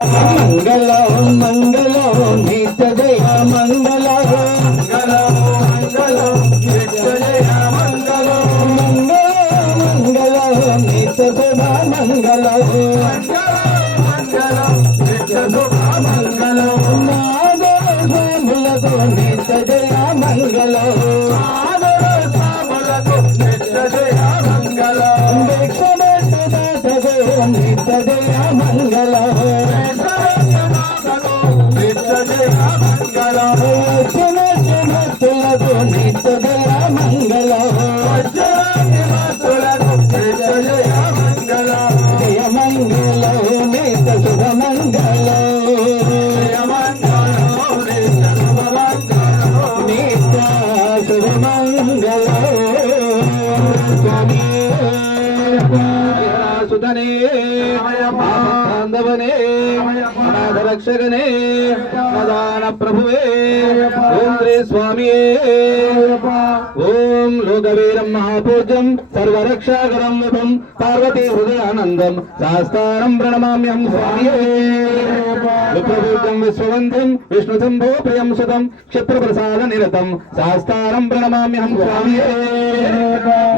మంగళ మంగళ నిత్య జయ మంగళ మంగళ మంగళ. శుభ మంగళం స్వామి సుధనే బాంధవనే రక్షకనే ప్రధాన ప్రభువే ఓం శ్రీ స్వామియే. ఓం లోకవీరం మహాపూజ్యం సర్వరక్షాకరం విభం పార్వతీ హృదయానందం శాస్తానం ప్రణమామ్యం స్వామియే. విప్రభూతం విశ్వవంతం విష్ణు శంభో ప్రియం సుతం క్షత్రప్రసాద నిరతం శాస్తారం ప్రణమామ్యం స్వామియే.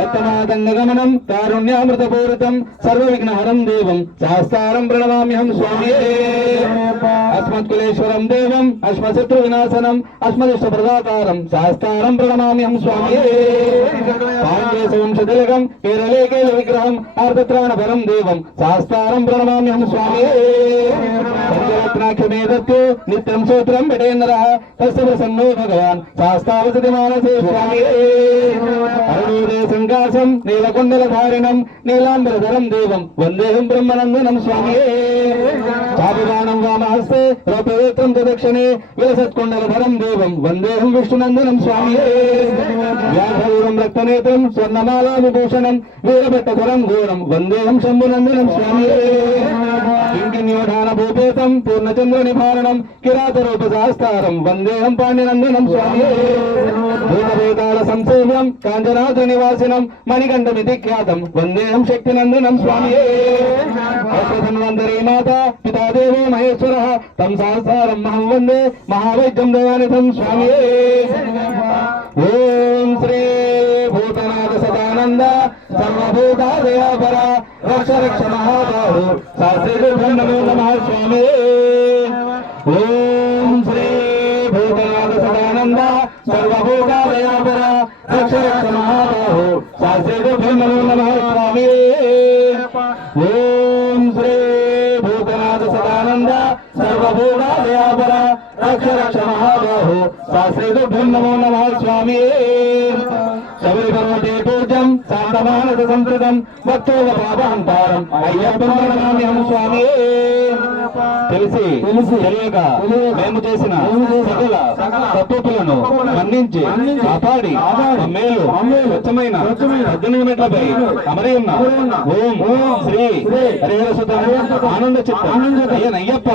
ఉత్తమాదంగమనం కారుణ్యామృతపూరితం సర్వ విఘ్నహరం దేవం సహస్రం ప్రణమామ్యహం స్వామి అస్మత్కులేశ్వరం దేవం అశ్మశత్రు వినాశనం అస్మదిష్ట ప్రదాతారం సహస్రం ప్రణమామ్యహం స్వామి పాండేశ వంశతిలకం కేరళే కేల విగ్రహం ఆర్తత్రాణ పరం దేవం సహస్రం ప్రణమామ్యహం స్వామి పంచరత్నాఖ్యమే దత్తు నిత్యం సూత్రం విటేంద్ర తస్య ప్రసన్నో భగవాన్ శాస్తావసతి మానసే స్వామి అరుణోదయ సంకాశం నీలకొండల ధారిణం నీలాంబరధరం దేవం వందేహం బ్రహ్మనందనం స్వామి. స్వాభిమానం వామాస్తే రౌపవేత్రం ప్రదక్షిణే విలసత్కొండల ధరం దేవం వందేహం విష్ణునందనం స్వామి. వ్యాధూరం రక్తనేత్రం స్వర్ణమాలా విభూషణం వీరభట్టధరం ఘోరం. వందేహం శంభునందనం స్వామి. ఇంకిన్యోఢాన భూపేతం పూర్ణచంద్ర నిభారణం కిరాత రూప సహస్కారం వందేహం పాండ్యనందనం స్వామి. భూతవేదాల సంసేవ్యం కాంచనాద్రి నివాసినం మణికంఠమితి ఖ్యాతం వందేహం శక్తినందనం స్వామి. అశ్వధన్వంతరీ మాత పితాదేవో మహేశ్వర తం సహస్రం మహం వందే మహావైద్యం దయానిధం స్వామి. ఓం శ్రీ సర్వభూతాదయాపర రక్ష రక్ష మహాబాహు. శాస్త్రీ నమో నమః స్వామియే ఓం శ్రీ భూతనాథ సదానంద సర్వభూతాదయాపర రక్ష రక్ష మహాబాహు. శాస్త్రీ నమో నమః స్వామియే ఓం శ్రీ భూతనాథ సదానంద సర్వభూతాదయాపర రక్ష రక్ష మహాబాహు. శాస్త్రీ నమో శబరి పర్వతే శాంతమానస సంస్కృతం భక్తోగ పాపహంతారం అయ్యప్ప ప్రణామ్యం స్వామి తెలిసి తెలిసి తెలియక మేము చేసిన సకల తప్పులను మన్నించి కాపాడి మేలు స్వచ్ఛమైన పద్దెనిమిది మెట్లపై అమరి ఉన్న ఓం శ్రీ హరిహర సుత ఆనంద చిత్త అయ్యప్ప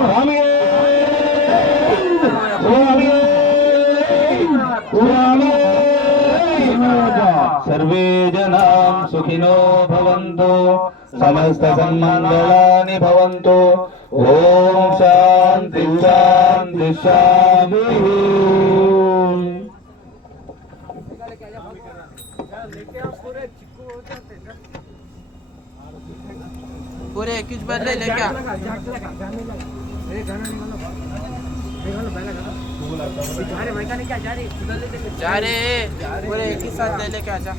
స్వామి స్వామి సర్వే జనాం सुखिनो भवन्तु समस्त समस्तसन्मङ्गलानि भवन्तु। ॐ शान्ति शान्ति, शान्तिः। पूरे किस बार ले लेके जा रहे पूरे एक ही साथ ले लेके आ जा।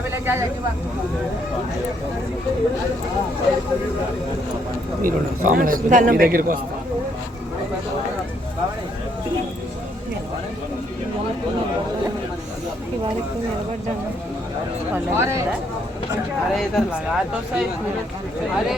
भी लेके आ जाएगी మీ దగ్గరికి వస్తా अरे इधर लगा तो सही अरे